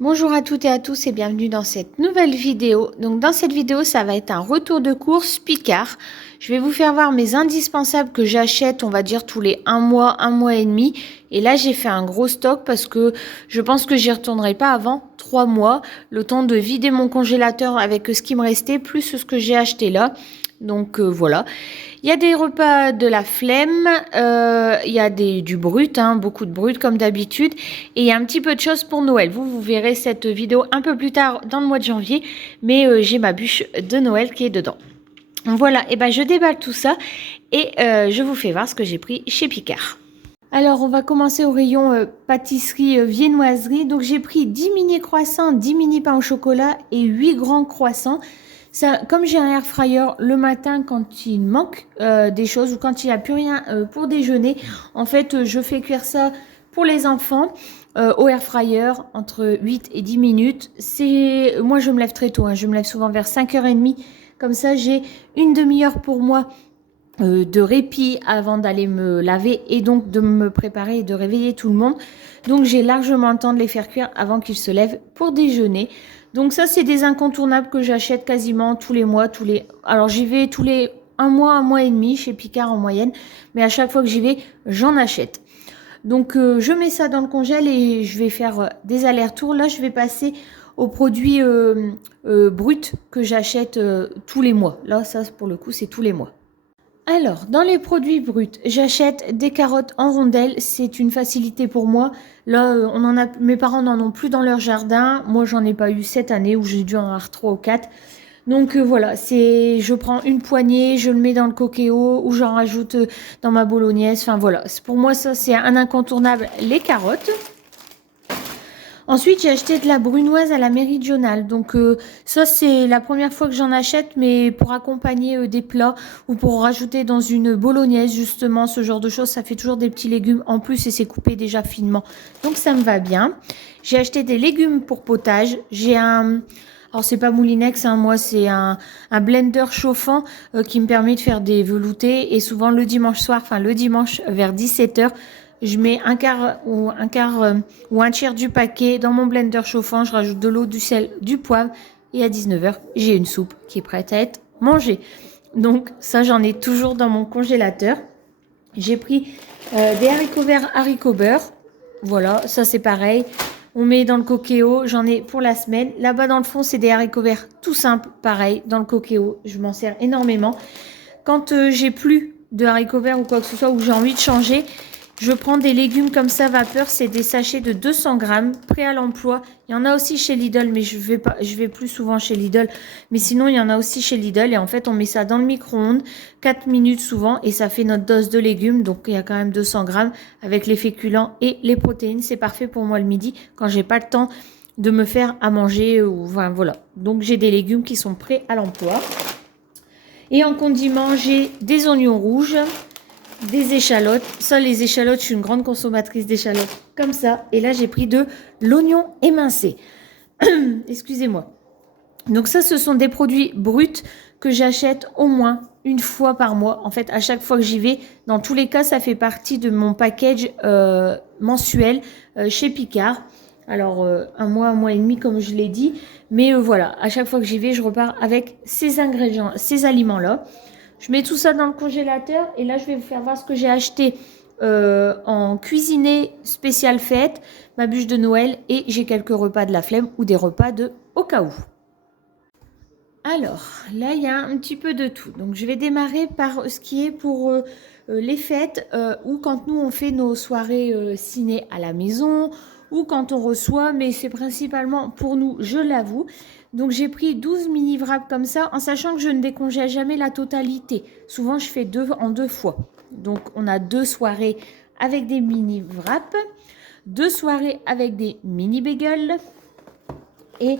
Bonjour à toutes et à tous et bienvenue dans cette nouvelle vidéo. Donc dans cette vidéo, ça va être un retour de course Picard. Je vais vous faire voir mes indispensables que j'achète, on va dire tous les un mois et demi. Et là, j'ai fait un gros stock parce que je pense que j'y retournerai pas avant 3 mois. Le temps de vider mon congélateur avec ce qui me restait, plus ce que j'ai acheté là. Donc voilà. Il y a des repas de la flemme, il y a du brut, hein, beaucoup de brut comme d'habitude. Et il y a un petit peu de choses pour Noël. Vous verrez cette vidéo un peu plus tard dans le mois de janvier. Mais j'ai ma bûche de Noël qui est dedans. Voilà, et ben je déballe tout ça et je vous fais voir ce que j'ai pris chez Picard. Alors, on va commencer au rayon pâtisserie, viennoiserie. Donc, j'ai pris 10 mini croissants, 10 mini pains au chocolat et 8 grands croissants. Ça, comme j'ai un air fryer le matin quand il manque des choses ou quand il n'y a plus rien pour déjeuner, en fait, je fais cuire ça pour les enfants au air fryer entre 8 et 10 minutes. Moi, je me lève très tôt, hein, je me lève souvent vers 5h30. Comme ça, j'ai une demi-heure pour moi de répit avant d'aller me laver et donc de me préparer et de réveiller tout le monde. Donc j'ai largement le temps de les faire cuire avant qu'ils se lèvent pour déjeuner. Donc ça, c'est des incontournables que j'achète quasiment tous les mois, alors j'y vais tous les un mois et demi chez Picard en moyenne, mais à chaque fois que j'y vais, j'en achète. Donc je mets ça dans le congèle et je vais faire des allers-retours. Là, je vais passer aux produits bruts que j'achète tous les mois. Là, ça pour le coup, c'est tous les mois. Alors, dans les produits bruts, j'achète des carottes en rondelles. C'est une facilité pour moi. Là, mes parents n'en ont plus dans leur jardin. Moi, j'en ai pas eu cette année où j'ai dû en avoir 3 ou 4. Donc voilà, je prends une poignée, je le mets dans le Cookéo ou j'en rajoute dans ma bolognaise. Enfin voilà, pour moi ça c'est un incontournable, les carottes. Ensuite, j'ai acheté de la brunoise à la méridionale. Donc ça, c'est la première fois que j'en achète, mais pour accompagner des plats ou pour rajouter dans une bolognaise, justement, ce genre de choses, ça fait toujours des petits légumes en plus et c'est coupé déjà finement. Donc ça me va bien. J'ai acheté des légumes pour potage. Alors c'est pas Moulinex, hein, moi c'est un blender chauffant qui me permet de faire des veloutés et souvent le dimanche soir, enfin le dimanche vers 17h, je mets un un tiers du paquet dans mon blender chauffant, je rajoute de l'eau, du sel, du poivre et à 19h, j'ai une soupe qui est prête à être mangée. Donc ça, j'en ai toujours dans mon congélateur. J'ai pris des haricots verts, haricots beurre. Voilà, ça c'est pareil. On met dans le Cookéo, j'en ai pour la semaine. Là-bas dans le fond, c'est des haricots verts tout simples, pareil, dans le Cookéo. Je m'en sers énormément. Quand j'ai plus de haricots verts ou quoi que ce soit, ou j'ai envie de changer, je prends des légumes comme ça vapeur, c'est des sachets de 200 grammes, prêts à l'emploi. Il y en a aussi chez Lidl, mais je vais plus souvent chez Lidl. Mais sinon, il y en a aussi chez Lidl. Et en fait, on met ça dans le micro-ondes, 4 minutes souvent, et ça fait notre dose de légumes. Donc, il y a quand même 200 grammes avec les féculents et les protéines. C'est parfait pour moi le midi quand j'ai pas le temps de me faire à manger. Enfin, voilà. Donc, j'ai des légumes qui sont prêts à l'emploi. Et en condiment, j'ai des oignons rouges, des échalotes. Ça, les échalotes, je suis une grande consommatrice d'échalotes comme ça. Et là, j'ai pris de l'oignon émincé. Excusez-moi. Donc ça, ce sont des produits bruts que j'achète au moins une fois par mois. En fait, à chaque fois que j'y vais, dans tous les cas, ça fait partie de mon package mensuel chez Picard. Alors, un mois et demi, comme je l'ai dit. Mais voilà, à chaque fois que j'y vais, je repars avec ces ingrédients, ces aliments-là. Je mets tout ça dans le congélateur et là, je vais vous faire voir ce que j'ai acheté en cuisiné spécial fête, ma bûche de Noël et j'ai quelques repas de la flemme ou des repas de au cas où. Alors, là, il y a un petit peu de tout. Donc, je vais démarrer par ce qui est pour les fêtes ou quand nous, on fait nos soirées ciné à la maison ou quand on reçoit, mais c'est principalement pour nous, je l'avoue. Donc, j'ai pris 12 mini wraps comme ça en sachant que je ne décongèle jamais la totalité. Souvent, je fais en deux fois. Donc, on a 2 soirées avec des mini wraps, 2 soirées avec des mini bagels et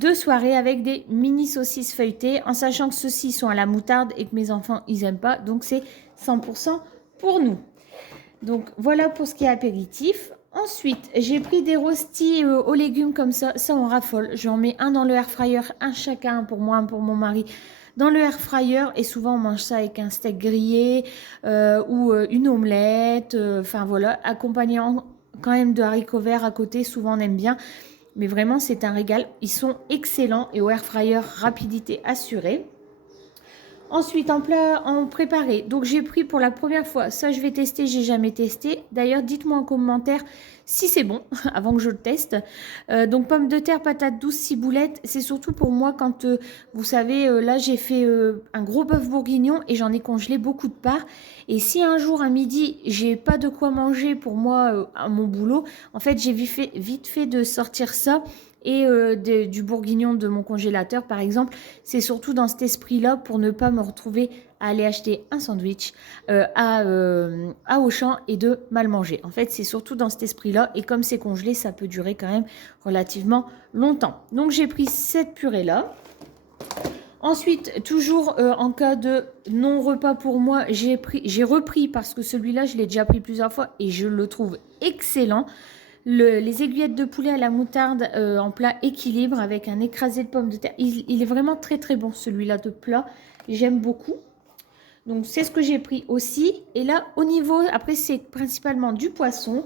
2 soirées avec des mini saucisses feuilletées, en sachant que ceux-ci sont à la moutarde et que mes enfants, ils n'aiment pas. Donc, c'est 100% pour nous. Donc, voilà pour ce qui est apéritif. Ensuite, j'ai pris des rostis aux légumes comme ça. Ça, on raffole. J'en mets un dans le air fryer, un chacun pour moi, un pour mon mari. Dans le air fryer, et souvent on mange ça avec un steak grillé ou une omelette. Enfin voilà, accompagnant quand même de haricots verts à côté. Souvent on aime bien. Mais vraiment, c'est un régal. Ils sont excellents et au air fryer, rapidité assurée. Ensuite, en plat, en préparé. Donc, j'ai pris pour la première fois. Ça, je vais tester. J'ai jamais testé. D'ailleurs, dites-moi en commentaire si c'est bon avant que je le teste. Donc, pommes de terre, patates douces, ciboulette. C'est surtout pour moi quand, vous savez, là, j'ai fait un gros bœuf bourguignon et j'en ai congelé beaucoup de parts. Et si un jour, à midi, j'ai pas de quoi manger pour moi à mon boulot, en fait, j'ai vite fait de sortir ça et du bourguignon de mon congélateur par exemple. C'est surtout dans cet esprit-là pour ne pas me retrouver à aller acheter un sandwich à Auchan et de mal manger. En fait, c'est surtout dans cet esprit-là et comme c'est congelé, ça peut durer quand même relativement longtemps. Donc j'ai pris cette purée-là. Ensuite, toujours en cas de non-repas pour moi, j'ai repris parce que celui-là, je l'ai déjà pris plusieurs fois et je le trouve excellent. Les aiguillettes de poulet à la moutarde en plat équilibre avec un écrasé de pommes de terre. Il est vraiment très très bon celui-là de plat. J'aime beaucoup. Donc c'est ce que j'ai pris aussi. Et là au niveau, après c'est principalement du poisson.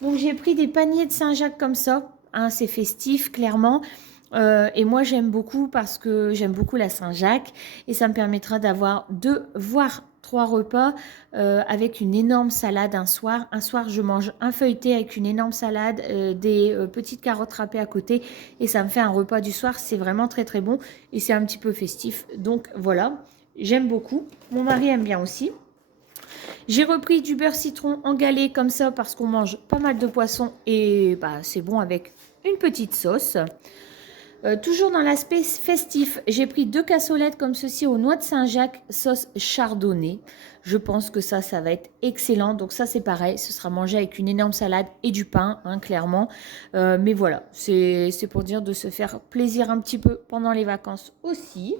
Donc j'ai pris des paniers de Saint-Jacques comme ça. Hein, c'est festif clairement. Et moi j'aime beaucoup parce que j'aime beaucoup la Saint-Jacques. Et ça me permettra d'avoir 2 voire 3 repas avec une énorme salade un soir. Un soir, je mange un feuilleté avec une énorme salade, des petites carottes râpées à côté et ça me fait un repas du soir. C'est vraiment très très bon et c'est un petit peu festif. Donc voilà, j'aime beaucoup. Mon mari aime bien aussi. J'ai repris du beurre citron en galets comme ça parce qu'on mange pas mal de poissons et bah, c'est bon avec une petite sauce. Toujours dans l'aspect festif, j'ai pris 2 cassolettes comme ceci aux noix de Saint-Jacques, sauce chardonnay. Je pense que ça va être excellent. Donc ça, c'est pareil, ce sera mangé avec une énorme salade et du pain, hein, clairement. Mais voilà, c'est pour dire de se faire plaisir un petit peu pendant les vacances aussi.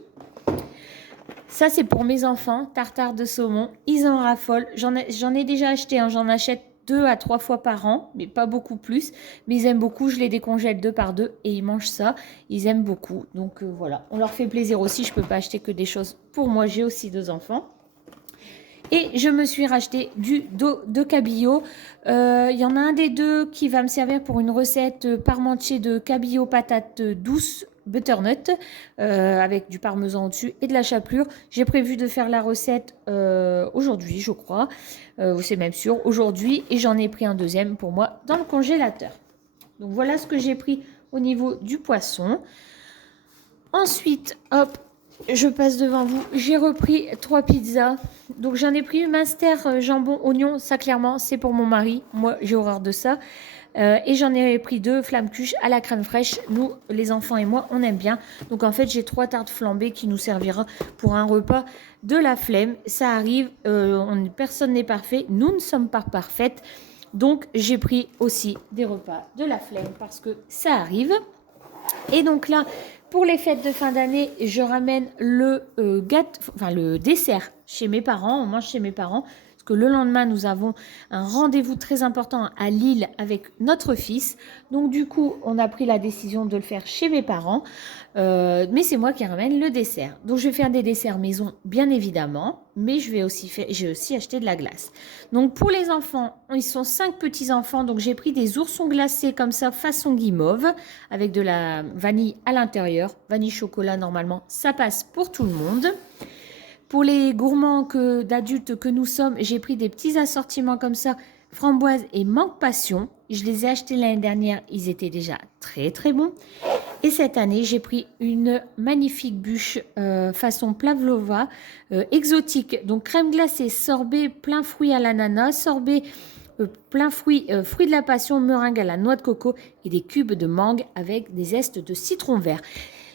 Ça, c'est pour mes enfants, tartare de saumon. Ils en raffolent. J'en ai déjà acheté, hein, j'en achète 2 à 3 fois par an, mais pas beaucoup plus. Mais ils aiment beaucoup, je les décongèle 2 par 2 et ils mangent ça. Ils aiment beaucoup. Donc voilà, on leur fait plaisir aussi. Je ne peux pas acheter que des choses pour moi, j'ai aussi 2 enfants. Et je me suis racheté du dos de cabillaud. Il y en a un des deux qui va me servir pour une recette parmentier de cabillaud patates douces butternut avec du parmesan au-dessus et de la chapelure. J'ai prévu de faire la recette aujourd'hui, je crois. C'est même sûr, aujourd'hui. Et j'en ai pris un deuxième pour moi dans le congélateur. Donc voilà ce que j'ai pris au niveau du poisson. Ensuite, hop, je passe devant vous. J'ai repris 3 pizzas. Donc j'en ai pris une Munster jambon oignon. Ça clairement c'est pour mon mari. Moi j'ai horreur de ça. Et j'en ai pris 2 flammes cuches à la crème fraîche. Nous les enfants et moi on aime bien. Donc en fait j'ai 3 tartes flambées qui nous servira pour un repas de la flemme. Ça arrive. Personne n'est parfait. Nous ne sommes pas parfaites. Donc j'ai pris aussi des repas de la flemme parce que ça arrive. Et donc là, pour les fêtes de fin d'année, je ramène le dessert chez mes parents. On mange chez mes parents. Parce que le lendemain, nous avons un rendez-vous très important à Lille avec notre fils. Donc du coup, on a pris la décision de le faire chez mes parents. Mais c'est moi qui ramène le dessert. Donc je vais faire des desserts maison, bien évidemment. Mais j'ai aussi acheté de la glace. Donc pour les enfants, ils sont 5 petits-enfants. Donc j'ai pris des oursons glacés comme ça, façon guimauve, avec de la vanille à l'intérieur. Vanille chocolat, normalement, ça passe pour tout le monde. Pour les gourmands d'adultes que nous sommes, j'ai pris des petits assortiments comme ça, framboise et mangue passion. Je les ai achetés l'année dernière, ils étaient déjà très très bons. Et cette année, j'ai pris une magnifique bûche façon pavlova, exotique. Donc crème glacée, sorbet plein fruits à l'ananas, sorbet plein fruits de la passion, meringue à la noix de coco et des cubes de mangue avec des zestes de citron vert.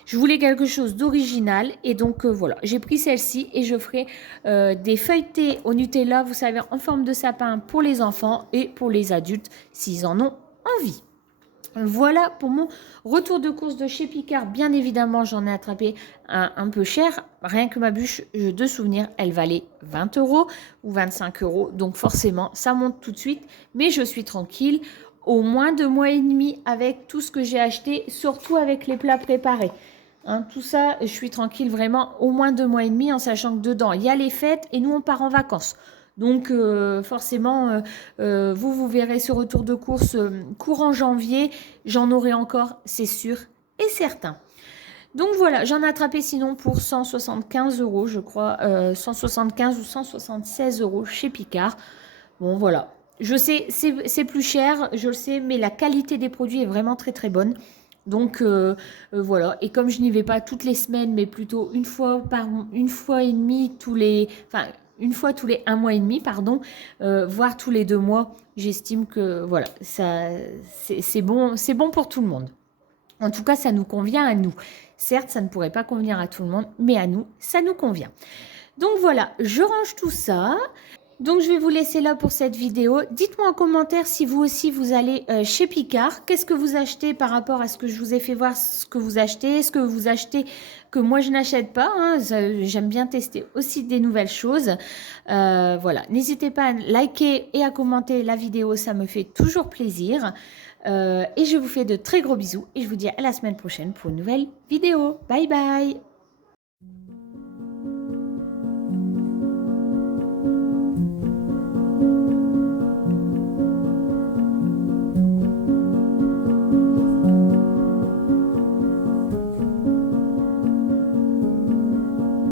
Je voulais quelque chose d'original et donc voilà, j'ai pris celle-ci et je ferai des feuilletés au Nutella, vous savez, en forme de sapin pour les enfants et pour les adultes s'ils en ont envie. Voilà pour mon retour de course de chez Picard. Bien évidemment, j'en ai attrapé un peu cher. Rien que ma bûche de souvenir, elle valait 20 € ou 25 €. Donc forcément, ça monte tout de suite. Mais je suis tranquille. Au moins 2 mois et demi avec tout ce que j'ai acheté, surtout avec les plats préparés. Hein, tout ça, je suis tranquille vraiment au moins 2 mois et demi en sachant que dedans, il y a les fêtes et nous, on part en vacances. Donc forcément, vous verrez ce retour de course courant janvier. J'en aurai encore, c'est sûr et certain. Donc voilà, j'en ai attrapé sinon pour 175 euros, je crois, 175 ou 176 euros chez Picard. Bon voilà, je sais, c'est plus cher, je le sais, mais la qualité des produits est vraiment très très bonne. Donc voilà, et comme je n'y vais pas toutes les semaines, mais plutôt une fois et demi enfin une fois tous les un mois et demi, pardon, voire tous les 2 mois, j'estime que voilà, ça c'est bon pour tout le monde. En tout cas, ça nous convient à nous. Certes, ça ne pourrait pas convenir à tout le monde, mais à nous, ça nous convient. Donc voilà, je range tout ça. Donc je vais vous laisser là pour cette vidéo. Dites-moi en commentaire si vous aussi vous allez chez Picard. Qu'est-ce que vous achetez par rapport à ce que je vous ai fait voir, ce que vous achetez, ce que vous achetez que moi je n'achète pas. Hein. J'aime bien tester aussi des nouvelles choses. Voilà, n'hésitez pas à liker et à commenter la vidéo, ça me fait toujours plaisir. Et je vous fais de très gros bisous et je vous dis à la semaine prochaine pour une nouvelle vidéo. Bye bye!